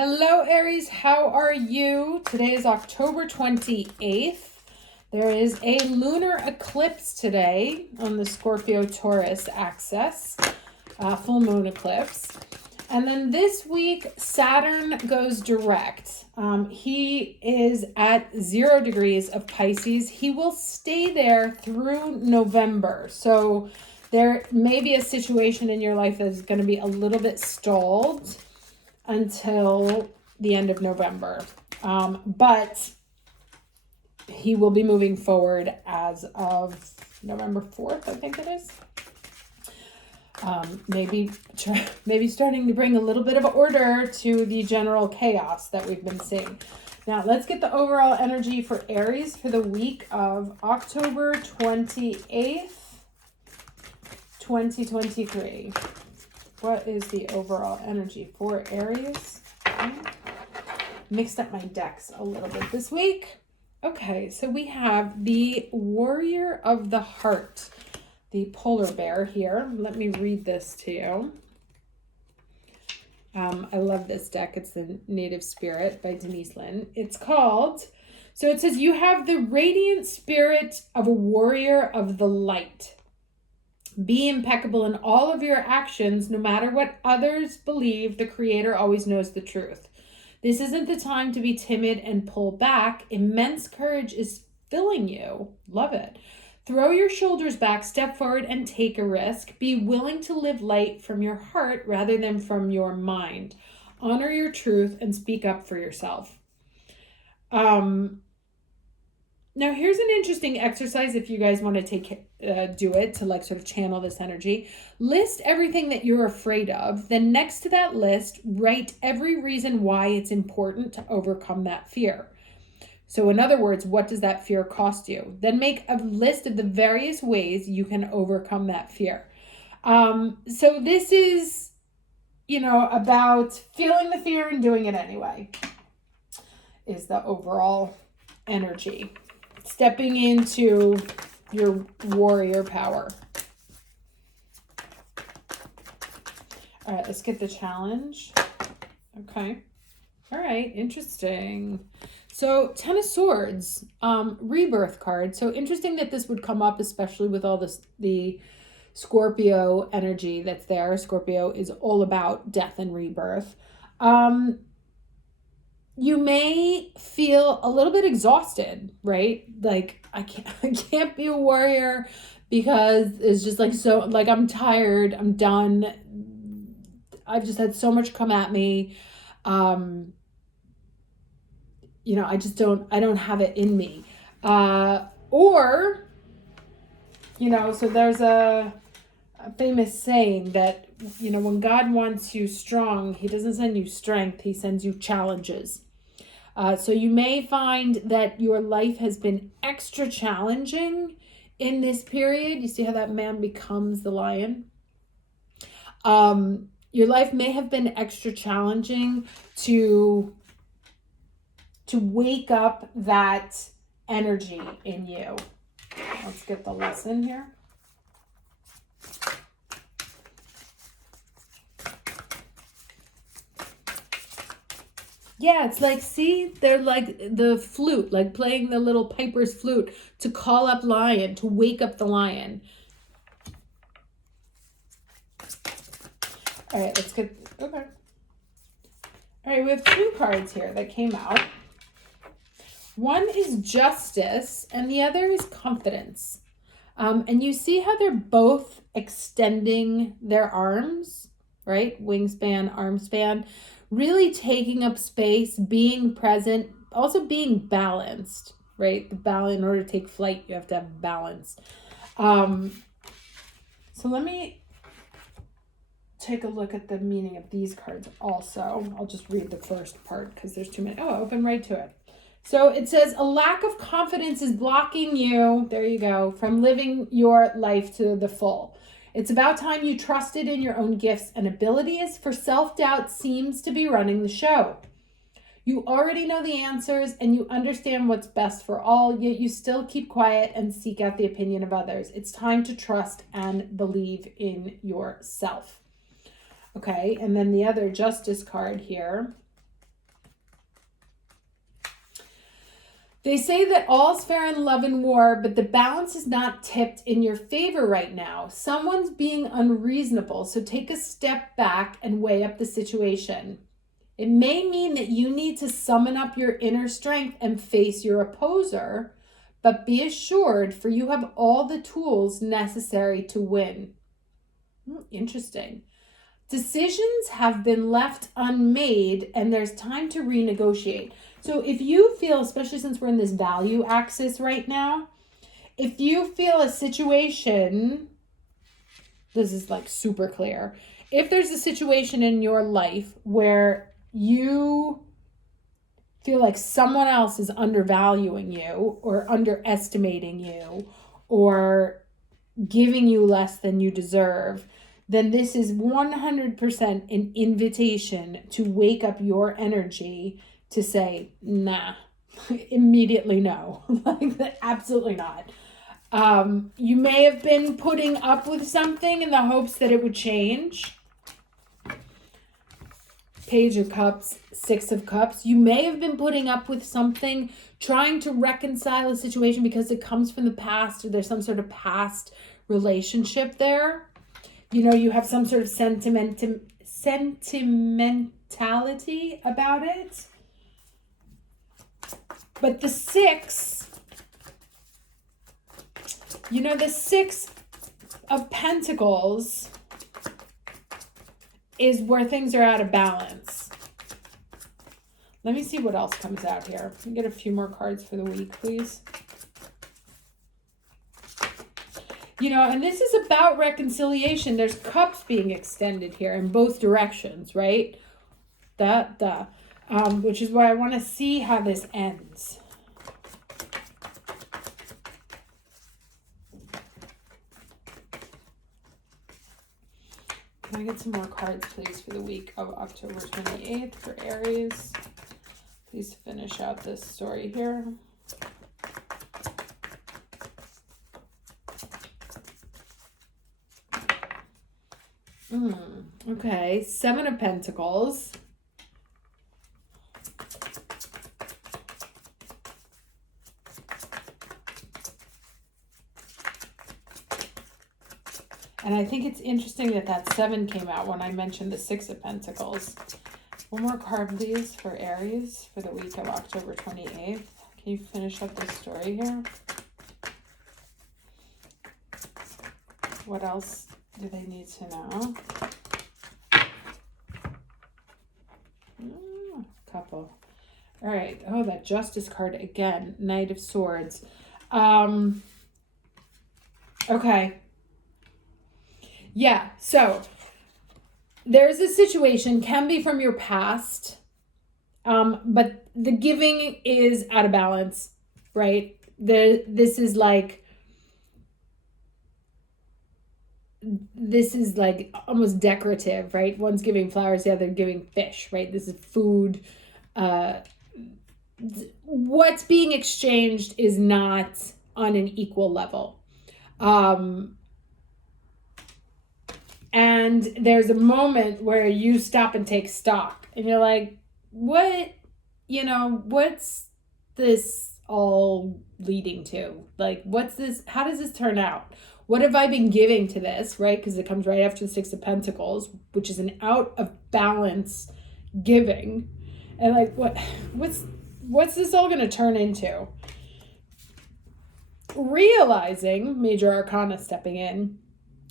Hello, Aries. How are you? Today is October 28th. There is a lunar eclipse today on the Scorpio-Taurus axis, full moon eclipse. And then this week, Saturn goes direct. He is at 0 degrees of Pisces. He will stay there through November. So there may be a situation in your life that is going to be a little bit stalled until the end of November. But he will be moving forward as of November 4th, I think it is. Maybe starting to bring a little bit of order to the general chaos that we've been seeing. Now, let's get the overall energy for Aries for the week of October 28th, 2023. What is the overall energy for Aries? Mixed up my decks a little bit this week. Okay, so we have the Warrior of the Heart, the polar bear here. Let me read this to you. I love this deck. It's the Native Spirit by Denise Lynn. It says, you have the radiant spirit of a warrior of the light. Be impeccable in all of your actions, no matter what others believe. The Creator always knows the truth. This isn't the time to be timid and pull back. Immense courage is filling you. Love it. Throw your shoulders back, step forward, and take a risk. Be willing to live light from your heart rather than from your mind. Honor your truth and speak up for yourself. Now, here's an interesting exercise if you guys want to do it to sort of channel this energy. List everything that you're afraid of. Then next to that list, write every reason why it's important to overcome that fear. So in other words, what does that fear cost you? Then make a list of the various ways you can overcome that fear. So this is, about feeling the fear and doing it anyway, is the overall energy. Stepping into your warrior power. All right, let's get the challenge. Okay. All right, interesting. So 10 of Swords, rebirth card. So interesting that this would come up, especially with all the Scorpio energy that's there. Scorpio is all about death and rebirth. You may feel a little bit exhausted, right? Like I can't be a warrior because it's just I'm tired, I'm done. I've just had so much come at me. I don't have it in me. So there's a famous saying that, when God wants you strong, he doesn't send you strength, he sends you challenges. So you may find that your life has been extra challenging in this period. You see how that man becomes the lion? Your life may have been extra challenging to wake up that energy in you. Let's get the lesson here. Yeah, it's they're like the flute, like playing the little piper's flute to call up lion, to wake up the lion. All right, okay. All right, we have 2 cards here that came out. One is justice and the other is confidence. And you see how they're both extending their arms, right? Wingspan, arm span. Really taking up space, being present, also being balanced, right? In order to take flight, you have to have balance. So let me take a look at the meaning of these cards also. I'll just read the first part because there's too many. I'll open right to it. So it says, a lack of confidence is blocking you, there you go, from living your life to the full. It's about time you trusted in your own gifts and abilities, for self-doubt seems to be running the show. You already know the answers and you understand what's best for all, yet you still keep quiet and seek out the opinion of others. It's time to trust and believe in yourself. Okay, and then the other justice card here They say that all's fair in love and war, but the balance is not tipped in your favor right now. Someone's being unreasonable, so take a step back and weigh up the situation. It may mean that you need to summon up your inner strength and face your opposer, but be assured, for you have all the tools necessary to win. Interesting. Decisions have been left unmade, and there's time to renegotiate. So if you feel, especially since we're in this value axis right now, if you feel a situation, this is like super clear. If there's a situation in your life where you feel like someone else is undervaluing you or underestimating you or giving you less than you deserve, then this is 100% an invitation to wake up your energy to say, nah, immediately no. Like, absolutely not. You may have been putting up with something in the hopes that it would change. Page of Cups, Six of Cups. You may have been putting up with something, trying to reconcile a situation because it comes from the past, or there's some sort of past relationship there. You know, you have some sort of sentimentality about it. But the six, you know, the Six of Pentacles is where things are out of balance. Let me see what else comes out here. Can we get a few more cards for the week, please? You know, and this is about reconciliation. There's cups being extended here in both directions, right? Which is why I want to see how this ends. Can I get some more cards, please, for the week of October 28th for Aries? Please finish out this story here. Okay, Seven of Pentacles. And I think it's interesting that that seven came out when I mentioned the Six of Pentacles. One more card, please, for Aries for the week of October 28th. Can you finish up this story here? What else do they need to know? Couple. All right. Oh, that Justice card again. Knight of Swords. Okay. Yeah, so there's a situation, can be from your past, but the giving is out of balance, right? This is like almost decorative, right? One's giving flowers, the other giving fish, right? This is food. What's being exchanged is not on an equal level. And there's a moment where you stop and take stock and you're like, what's this all leading to? Like, what's this? How does this turn out? What have I been giving to this, right? Because it comes right after the Six of Pentacles, which is an out of balance giving. And like, what's this all going to turn into? Realizing, Major Arcana stepping in,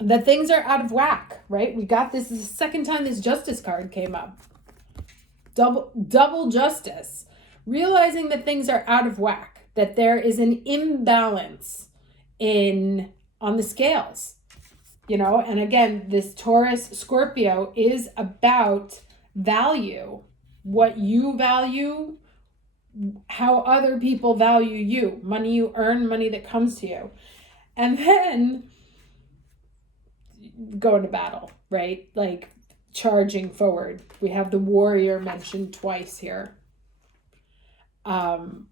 that things are out of whack, right? We got this is the second time this Justice card came up. Double justice. Realizing that things are out of whack, that there is an imbalance on the scales, you know? And again, this Taurus Scorpio is about value, what you value, how other people value you, money you earn, money that comes to you. And then going to battle, right? Like charging forward. We have the warrior mentioned twice here. So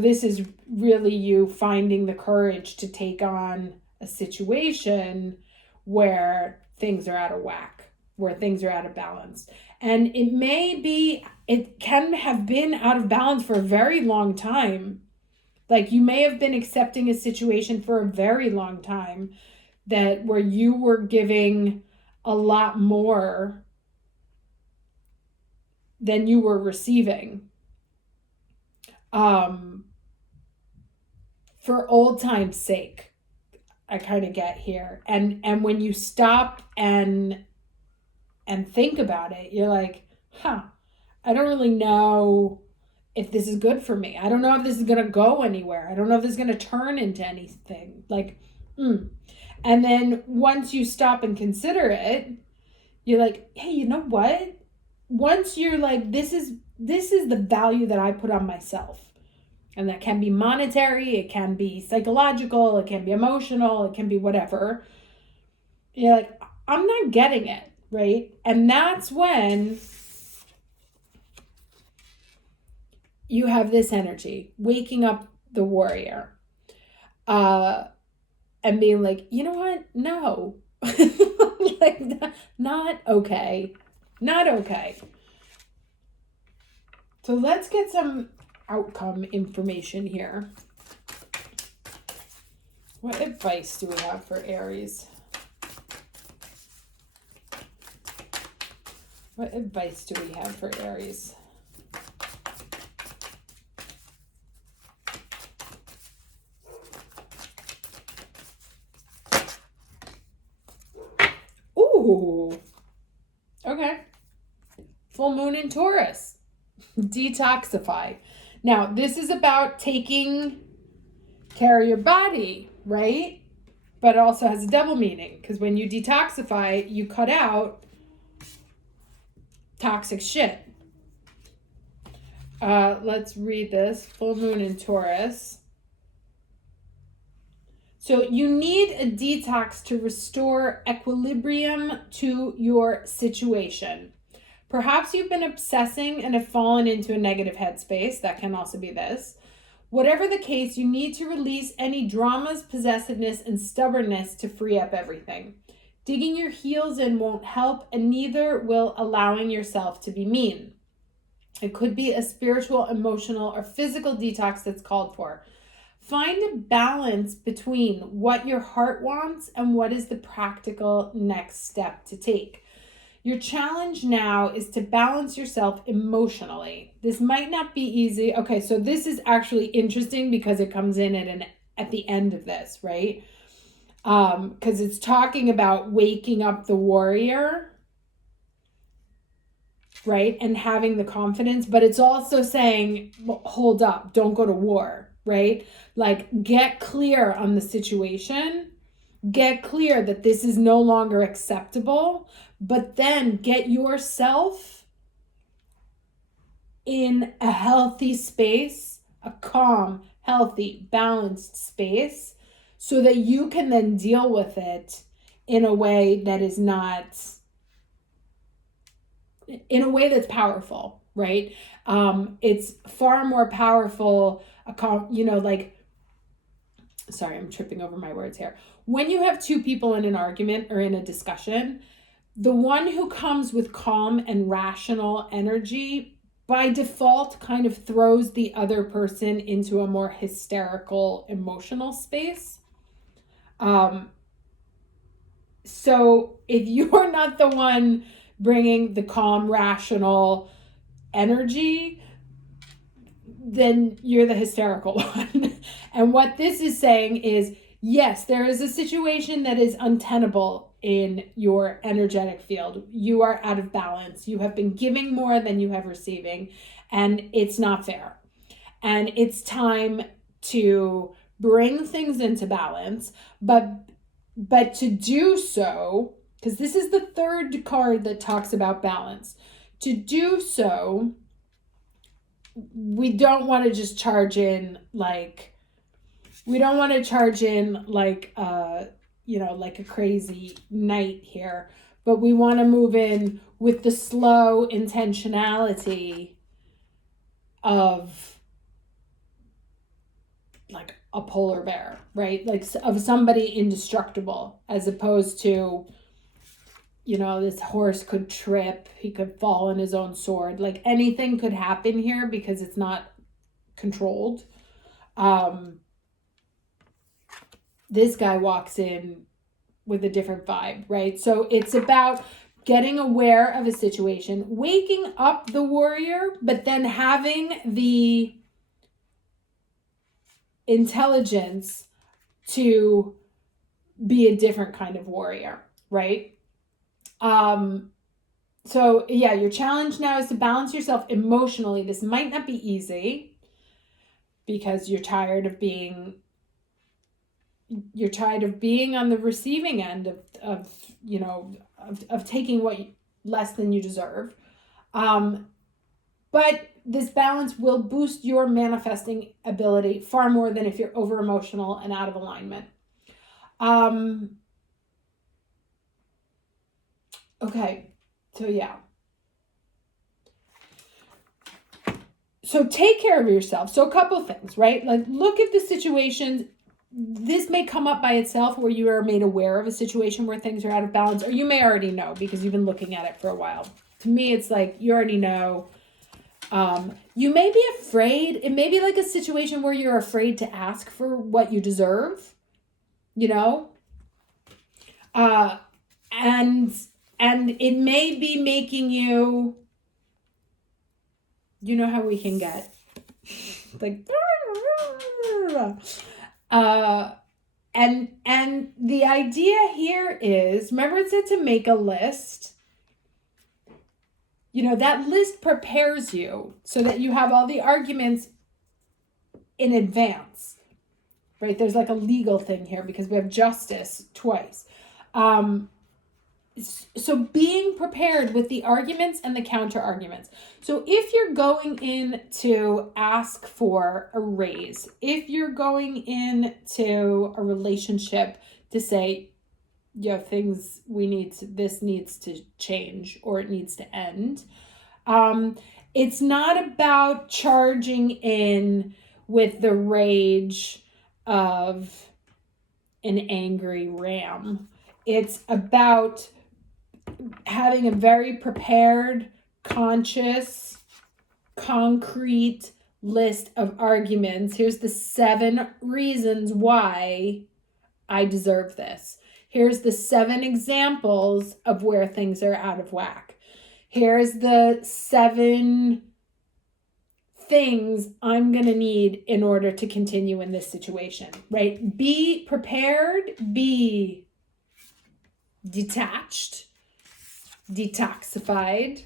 this is really you finding the courage to take on a situation where things are out of whack, where things are out of balance. And it may be it can have been out of balance for a very long time. Like you may have been accepting a situation for a very long time that where you were giving a lot more than you were receiving. For old time's sake, I kind of get here. And when you stop and think about it, you're like, I don't really know if this is good for me. I don't know if this is going to go anywhere. I don't know if this is going to turn into anything. Like, And then once you stop and consider it, you're like, hey, you know what? Once you're like, this is the value that I put on myself. And that can be monetary, it can be psychological, it can be emotional, it can be whatever. You're like, I'm not getting it, right? And that's when you have this energy, waking up the warrior, and being like, you know what? No. Like, not okay. Not okay. So let's get some outcome information here. What advice do we have for Aries? What advice do we have for Aries? Ooh. Okay. Full moon in Taurus. Detoxify. Now, this is about taking care of your body, right? But it also has a double meaning, because when you detoxify, you cut out toxic shit. Let's read this. Full moon in Taurus. So you need a detox to restore equilibrium to your situation. Perhaps you've been obsessing and have fallen into a negative headspace. That can also be this. Whatever the case, you need to release any dramas, possessiveness, and stubbornness to free up everything. Digging your heels in won't help, and neither will allowing yourself to be mean. It could be a spiritual, emotional, or physical detox that's called for. Find a balance between what your heart wants and what is the practical next step to take. Your challenge now is to balance yourself emotionally. This might not be easy. Okay, so this is actually interesting because it comes in at the end of this, right? Because it's talking about waking up the warrior, right? And having the confidence, but it's also saying, well, hold up, don't go to war, right? Like, get clear on the situation. Get clear that this is no longer acceptable, but then get yourself in a healthy space, a calm, healthy, balanced space, so that you can then deal with it in a way that is not, in a way that's powerful, right? It's far more powerful, sorry, I'm tripping over my words here. When you have two people in an argument or in a discussion, the one who comes with calm and rational energy by default kind of throws the other person into a more hysterical emotional space. So if you're not the one bringing the calm, rational energy, then you're the hysterical one. And what this is saying is, yes, there is a situation that is untenable in your energetic field. You are out of balance. You have been giving more than you have receiving, and it's not fair. And it's time to bring things into balance, but to do so, because this is the third card that talks about balance, to do so, we don't want to just charge in like a crazy knight here, but we want to move in with the slow intentionality of like a polar bear, right? Like of somebody indestructible, as opposed to, this horse could trip, he could fall on his own sword. Like anything could happen here because it's not controlled. This guy walks in with a different vibe, right? So it's about getting aware of a situation, waking up the warrior, but then having the intelligence to be a different kind of warrior, right? So yeah, your challenge now is to balance yourself emotionally. This might not be easy because you're tired of being on the receiving end of taking what less than you deserve. But this balance will boost your manifesting ability far more than if you're over emotional and out of alignment. Okay, so yeah. So take care of yourself. So a couple things, right? Like look at the situations. This may come up by itself where you are made aware of a situation where things are out of balance, or you may already know because you've been looking at it for a while. To me, it's like you already know. You may be afraid. It may be like a situation where you're afraid to ask for what you deserve, and it may be making you, how we can get like, and the idea here is, remember it said to make a list. That list prepares you so that you have all the arguments in advance, right? There's like a legal thing here because we have justice twice. So being prepared with the arguments and the counter arguments. So if you're going in to ask for a raise, if you're going into a relationship to say, this needs to change or it needs to end. It's not about charging in with the rage of an angry ram. It's about having a very prepared, conscious, concrete list of arguments. Here's the 7 reasons why I deserve this. Here's the 7 examples of where things are out of whack. Here's the 7 things I'm going to need in order to continue in this situation, right? Be prepared, be detached, detoxified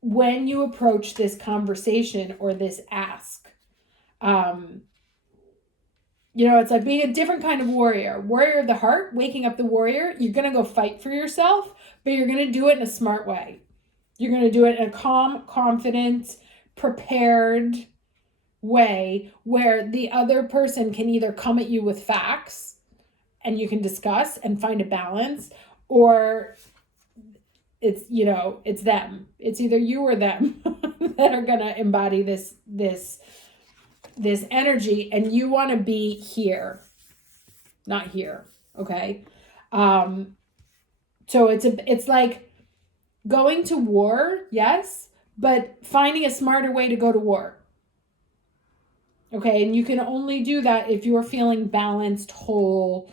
when you approach this conversation or this ask. It's like being a different kind of warrior of the heart, waking up the warrior. You're going to go fight for yourself, but you're going to do it in a smart way. You're going to do it in a calm, confident, prepared way where the other person can either come at you with facts and you can discuss and find a balance, or it's them. It's either you or them that are going to embody this energy, and you want to be here, not here. Okay. So it's like going to war, yes, but finding a smarter way to go to war. Okay. And you can only do that if you're feeling balanced, whole,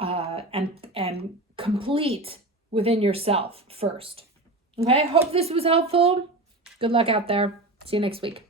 and complete within yourself first. Okay. Hope this was helpful. Good luck out there. See you next week.